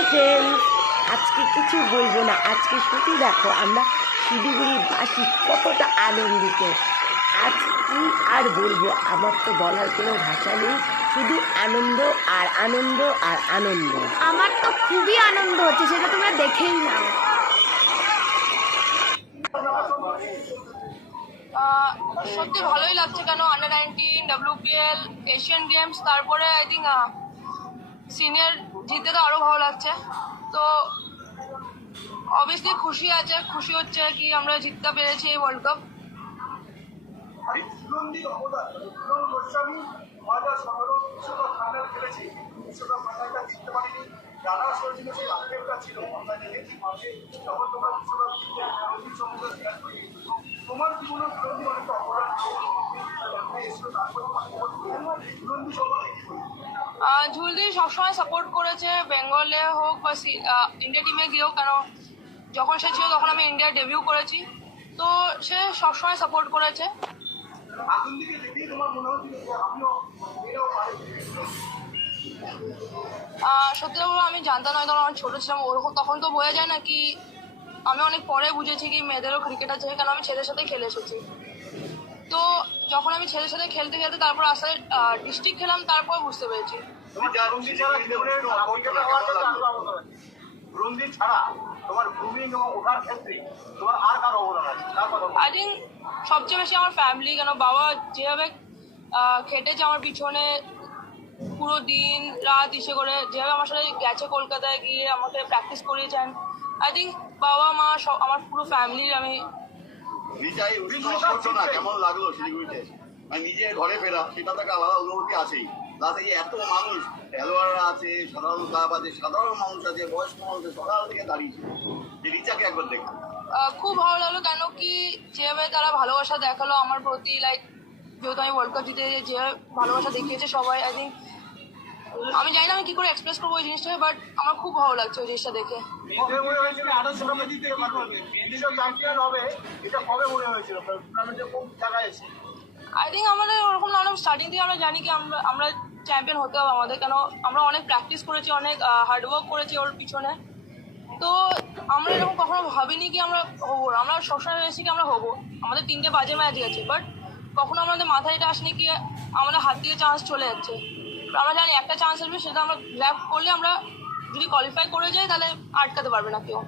Hi friends, আজকে কিছু বলবো না। আজকে শুধু দেখো আমরা শিলিগুড়ির বাসী কতটা আনন্দিত। আজ কি আর বলবো, আমার তো বলার কোনো ভাষা নেই। শুধু আনন্দ আর আনন্দ আর আনন্দ। আমার তো খুবই আনন্দ হচ্ছে, সেটা তোমরা দেখেই নাও। সত্যি ভালোই লাগছে। কেন আন্ডার-19, WPL, এশিয়ান গেমস, তারপরে আই থিঙ্ক সিনিয়র জিততে তো আরো ভালো লাগছে। তো অবভিয়াসলি খুশি হচ্ছে কি আমরা জিততে পেরেছি এই ওয়ার্ল্ড কাপ। ঝুলদি সবসময় সাপোর্ট করেছে, বেঙ্গলে হোক বা ইন্ডিয়া টিমে গিয়েও। কেন যখন সে ছিল তখন আমি ইন্ডিয়া ডেবিউ করেছি, তো সে সবসময় সাপোর্ট করেছে। সত্যি বলবো আমি জানতাম না, তখন আমি ছোট ছিলাম ওরকম, তখন তো বোঝা যায় না কি। আমি অনেক পরে বুঝেছি কি মেয়েদেরও ক্রিকেট আছে, কেন আমি ছেলের সাথে খেলে এসেছি। তো যখন আমি ছেলের সাথে খেলতে খেলতে তারপর আস্তে ডিস্ট্রিক্ট খেলাম, তারপর বুঝতে পেরেছি। আই থিঙ্ক সবচেয়ে বেশি আমার ফ্যামিলি। কেন বাবা যেভাবে খেটেছে আমার পিছনে, পুরো দিন রাত ইসে করে যেভাবে আমার সাথে গেছে কলকাতায় গিয়ে আমাকে প্র্যাকটিস করিয়েছেন, আই থিঙ্ক বাবা মা সব আমার পুরো ফ্যামিলির আমি। কেমন লাগলো শিলিগুড়িতে নিজে ঘরে ফেরা, সেটা থেকে আলাদা অনুভূতি আছেই। তাতে এত মানুষ, খেলোয়াড়রা আছে, সাধারণ ক্লাব আছে, সাধারণ মানুষ আছে, বয়স্ক মানুষ আছে, সকাল থেকে দাঁড়িয়েছে। যে রিচাকে একবার দেখলাম, খুব ভালো লাগলো। কেন কি যেভাবে তারা ভালোবাসা দেখালো আমার প্রতি, লাইক যেহেতু আমি ওয়ার্ল্ড কাপ জিতে যে ভালোবাসা দেখিয়েছে সবাই, আই থিঙ্ক আমি জানি না আমি কি করে এক্সপ্রেস করবো ওই জিনিসটাকে, বাট আমার খুব ভালো লাগছে ওই জিনিসটা দেখে। আই থিঙ্ক আমাদের ওরকম না, স্টার্টিং থেকে আমরা জানি কি আমরা চ্যাম্পিয়ন হতে হবে আমাদের। কেন আমরা অনেক প্র্যাকটিস করেছি, অনেক হার্ডওয়ার্ক করেছি ওর পিছনে। তো আমরা এরকম কখনো ভাবিনি কি আমরা হবো। আমরা সবসময় ভেবেছি কি আমরা হবো। আমাদের 3টে বাজে ম্যাচ গেছে, বাট কখনো আমাদের মাথায় এটা আসেনি কি আমাদের হাত দিয়ে চান্স চলে যাচ্ছে। আমরা জানি একটা চান্স আসবে, সেটা আমরা গ্র্যাব করলে আমরা যদি কোয়ালিফাই করে যাই তাহলে আটকাতে পারবে না কেউ।